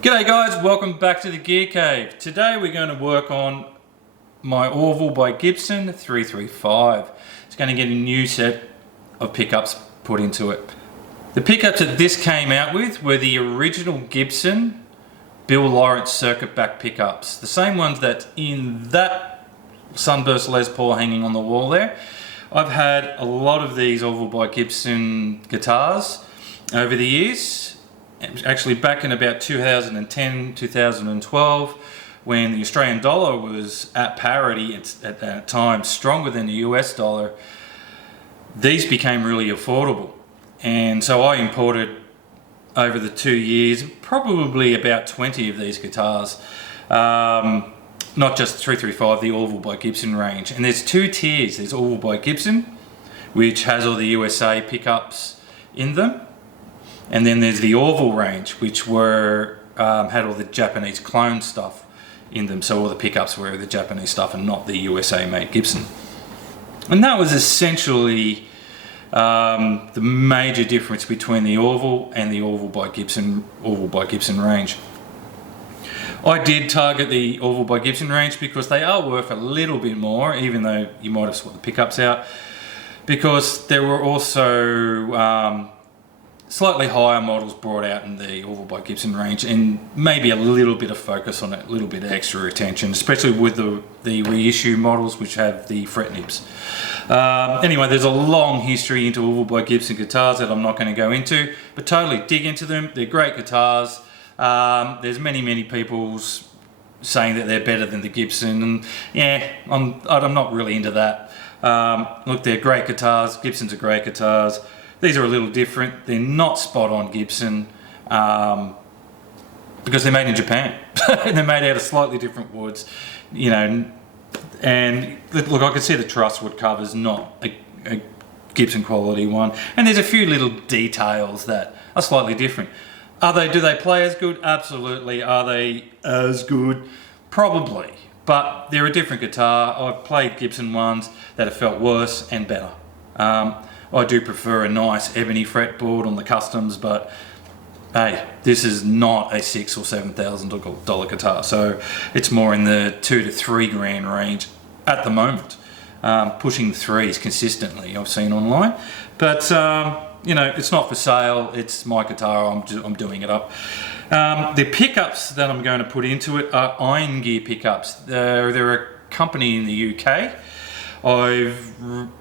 G'day guys, welcome back to the Gear Cave. Today we're going to work on my Orville by Gibson 335. It's going to get a new set of pickups put into it. The pickups that this came out with were the original Gibson Bill Lawrence circuit back pickups. The same ones that's in that Sunburst Les Paul hanging on the wall there. I've had a lot of these Orville by Gibson guitars over the years. Actually back in about 2010, 2012, when the Australian dollar was at parity, at that time stronger than the US dollar, these became really affordable. And so I imported over the 2 years probably about 20 of these guitars. Not just the 335, the Orville by Gibson range. And there's two tiers. There's Orville by Gibson, which has all the USA pickups in them. And then there's the Orville range, which were had all the Japanese clone stuff in them. So all the pickups were the Japanese stuff and not the USA made Gibson. And that was essentially the major difference between the Orville and the Orville by Gibson range. I did target the Orville by Gibson range because they are worth a little bit more, even though you might have swapped the pickups out, because there were also slightly higher models brought out in the Orville by Gibson range, and maybe a little bit of focus on it, a little bit of extra attention, especially with the reissue models which have the fret nibs. Anyway, there's a long history into Orville by Gibson guitars that I'm not going to go into, but totally dig into them. They're great guitars. There's many people saying that they're better than the Gibson, and yeah, I'm not really into that. Look, they're great guitars. Gibsons are great guitars. These are a little different. They're not spot on Gibson because they're made in Japan. They're made out of slightly different woods, you know. And look, I can see the truss wood cover's not a Gibson quality one. And there's a few little details that are slightly different. Do they play as good? Absolutely. Are they as good? Probably. But they're a different guitar. I've played Gibson ones that have felt worse and better. I do prefer a nice ebony fretboard on the customs, but hey, this is not a $6,000 or $7,000 guitar, so it's more in the $2 to $3 grand range at the moment, pushing threes consistently. I've seen online, but you know, it's not for sale. It's my guitar. I'm doing it up. The pickups that I'm going to put into it are Iron Gear pickups. They're a company in the UK. I've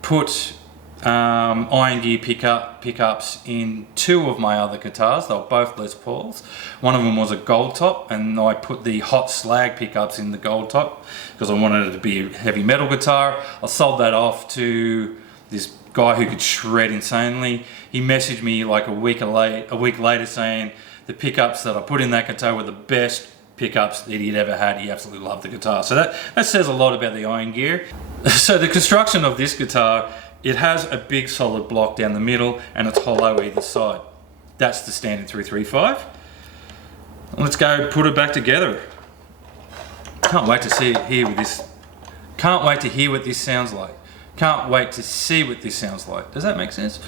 put Iron Gear pickups in two of my other guitars. They were both Les Pauls. One of them was a gold top, and I put the hot slag pickups in the gold top because I wanted it to be a heavy metal guitar. I sold that off to this guy who could shred insanely. He messaged me like a week later saying the pickups that I put in that guitar were the best pickups that he'd ever had. He absolutely loved the guitar. So that says a lot about the Iron Gear. So the construction of this guitar, it has a big solid block down the middle and it's hollow either side. That's the standard 335. Let's go put it back together. Can't wait to hear what this sounds like. Can't wait to see what this sounds like. Does that make sense?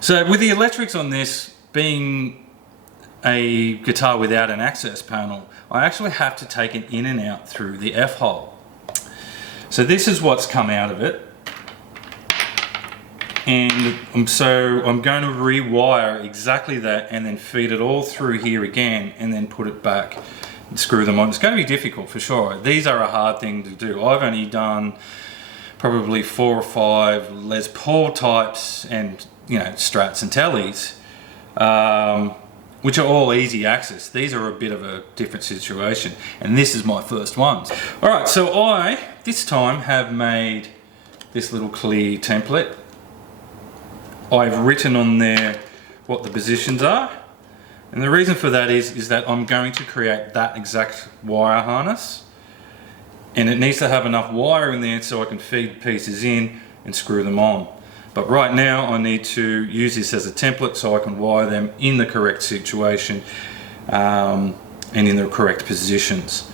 So with the electrics on this being a guitar without an access panel, I actually have to take it in and out through the F-hole. So this is what's come out of it. And I'm going to rewire exactly that and then feed it all through here again and then put it back and screw them on. It's going to be difficult for sure. These are a hard thing to do. I've only done probably 4 or 5 Les Paul types and, you know, Strats and Tellys, which are all easy access. These are a bit of a different situation, and this is my first ones. All right, so I, this time, have made this little clear template. I've written on there what the positions are, and the reason for that is that I'm going to create that exact wire harness, and it needs to have enough wire in there so I can feed pieces in and screw them on. But right now I need to use this as a template so I can wire them in the correct situation and in the correct positions.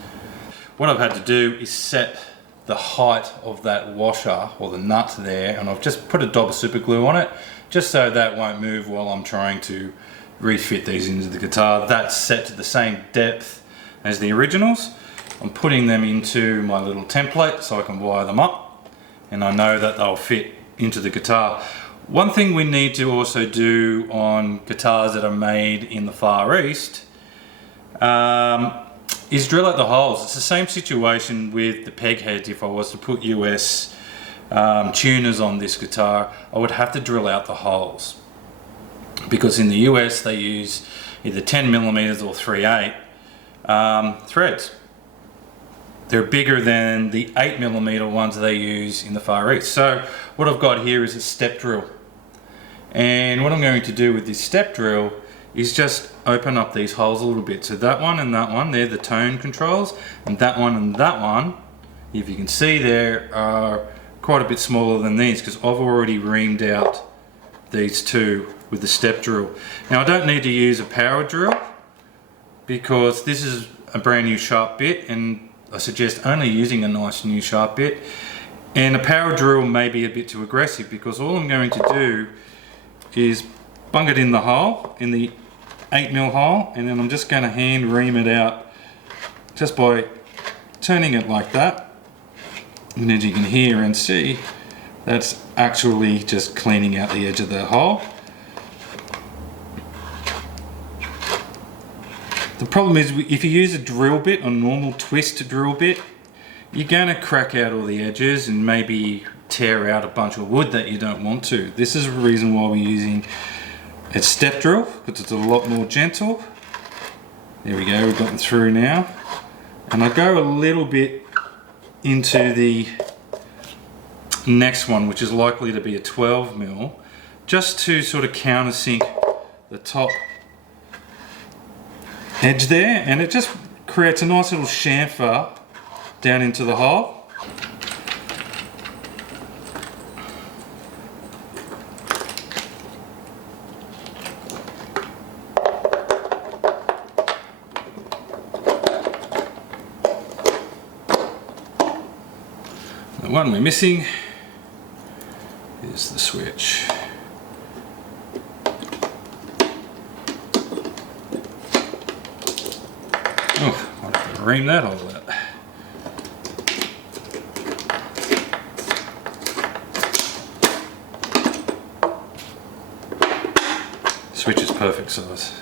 What I've had to do is set the height of that washer or the nut there, and I've just put a dab of super glue on it just so that won't move while I'm trying to refit these into the guitar. That's set to the same depth as the originals. I'm putting them into my little template so I can wire them up, and I know that they'll fit into the guitar. One thing we need to also do on guitars that are made in the Far East is drill out the holes. It's the same situation with the peg heads. If I was to put US tuners on this guitar, I would have to drill out the holes, because in the US they use either 10mm or 3/8 threads. They're bigger than the 8mm ones they use in the Far East. So what I've got here is a step drill. And what I'm going to do with this step drill is just open up these holes a little bit. So that one and that one, they're the tone controls, and that one, if you can see there, are quite a bit smaller than these, because I've already reamed out these two with the step drill. Now I don't need to use a power drill because this is a brand new sharp bit, and I suggest only using a nice new sharp bit. And a power drill may be a bit too aggressive, because all I'm going to do is bung it in the hole, in the 8mm hole, and then I'm just going to hand ream it out just by turning it like that. And as you can hear and see, that's actually just cleaning out the edge of the hole. The problem is, if you use a drill bit, a normal twist drill bit, you're going to crack out all the edges and maybe tear out a bunch of wood that you don't want to. This is the reason why we're using a step drill, because it's a lot more gentle. There we go, we've gotten through now. And I go a little bit into the next one, which is likely to be a 12mm, just to sort of countersink the top edge there, and it just creates a nice little chamfer down into the hole. The one we're missing is the switch. Oh, I'll have to ream that all out. Switch is perfect size.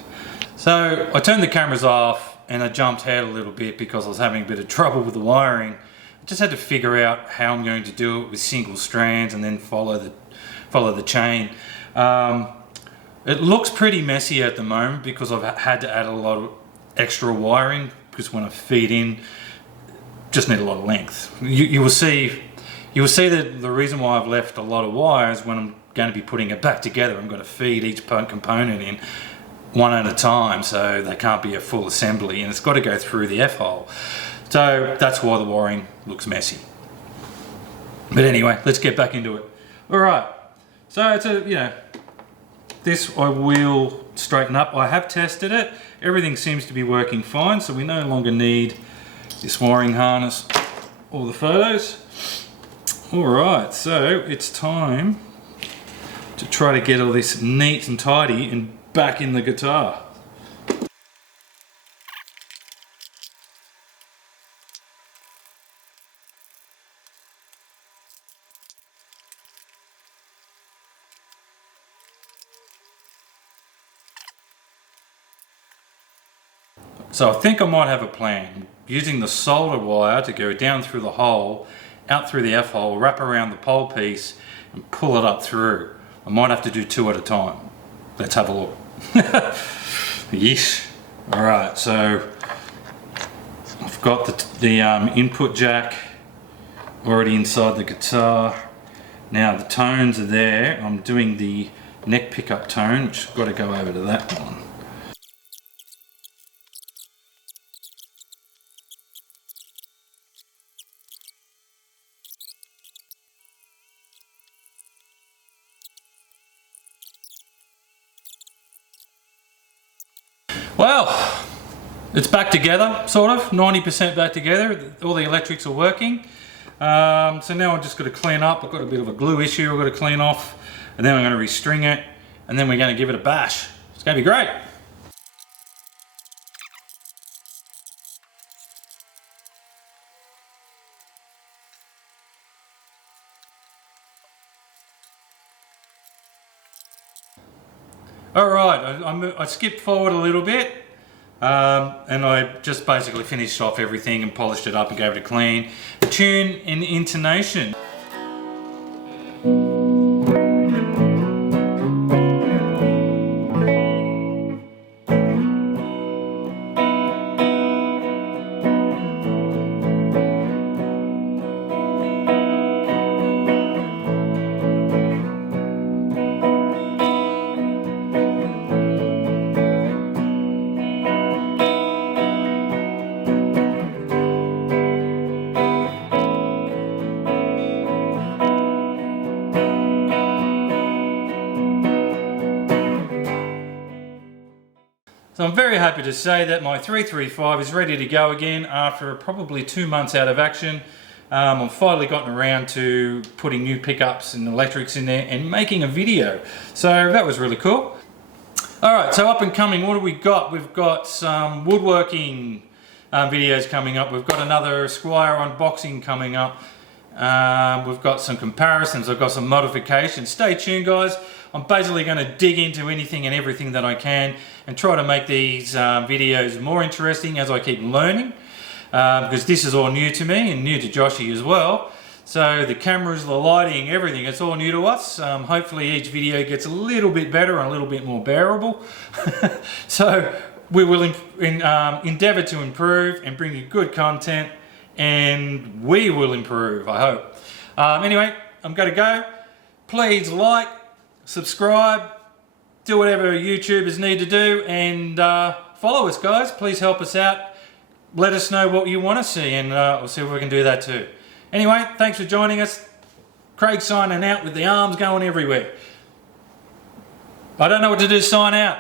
So I turned the cameras off and I jumped ahead a little bit because I was having a bit of trouble with the wiring. I just had to figure out how I'm going to do it with single strands and then follow the chain. It looks pretty messy at the moment because I've had to add a lot of extra wiring, because when I feed in, just need a lot of length. You will see that the reason why I've left a lot of wires, when I'm going to be putting it back together, I'm going to feed each component in one at a time, so they can't be a full assembly, and it's got to go through the F-hole. So that's why the wiring looks messy. But anyway, let's get back into it. All right, so it's this I will straighten up. I have tested it. Everything seems to be working fine, so we no longer need this wiring harness or the photos. All right, so it's time to try to get all this neat and tidy and back in the guitar. So I think I might have a plan. Using the solder wire to go down through the hole, out through the F-hole, wrap around the pole piece and pull it up through. I might have to do two at a time. Let's have a look. Yes. All right, so I've got the input jack already inside the guitar. Now the tones are there. I'm doing the neck pickup tone, which I've got to go over to that one. Well, it's back together, sort of, 90% back together. All the electrics are working. So now I've just got to clean up. I've got a bit of a glue issue I've got to clean off, and then I'm going to restring it, and then we're going to give it a bash. It's going to be great. Alright, I skipped forward a little bit, and I just basically finished off everything and polished it up and gave it a clean. Tune and intonation. So I'm very happy to say that my 335 is ready to go again after probably 2 months out of action. I've finally gotten around to putting new pickups and electrics in there and making a video. So that was really cool. Alright, so up and coming, what do we got? We've got some woodworking videos coming up. We've got another Squire unboxing coming up. We've got some comparisons, I've got some modifications. Stay tuned, guys. I'm basically going to dig into anything and everything that I can and try to make these videos more interesting as I keep learning, because this is all new to me and new to Joshy as well. So the cameras, the lighting, everything, it's all new to us. Hopefully each video gets a little bit better and a little bit more bearable. So we will endeavour to improve and bring you good content, and we will improve, I hope. Anyway, I'm going to go. Please like, subscribe, do whatever YouTubers need to do, and follow us, guys. Please help us out. Let us know what you want to see, and we'll see if we can do that too. Anyway, thanks for joining us. Craig signing out with the arms going everywhere. I don't know what to do to sign out.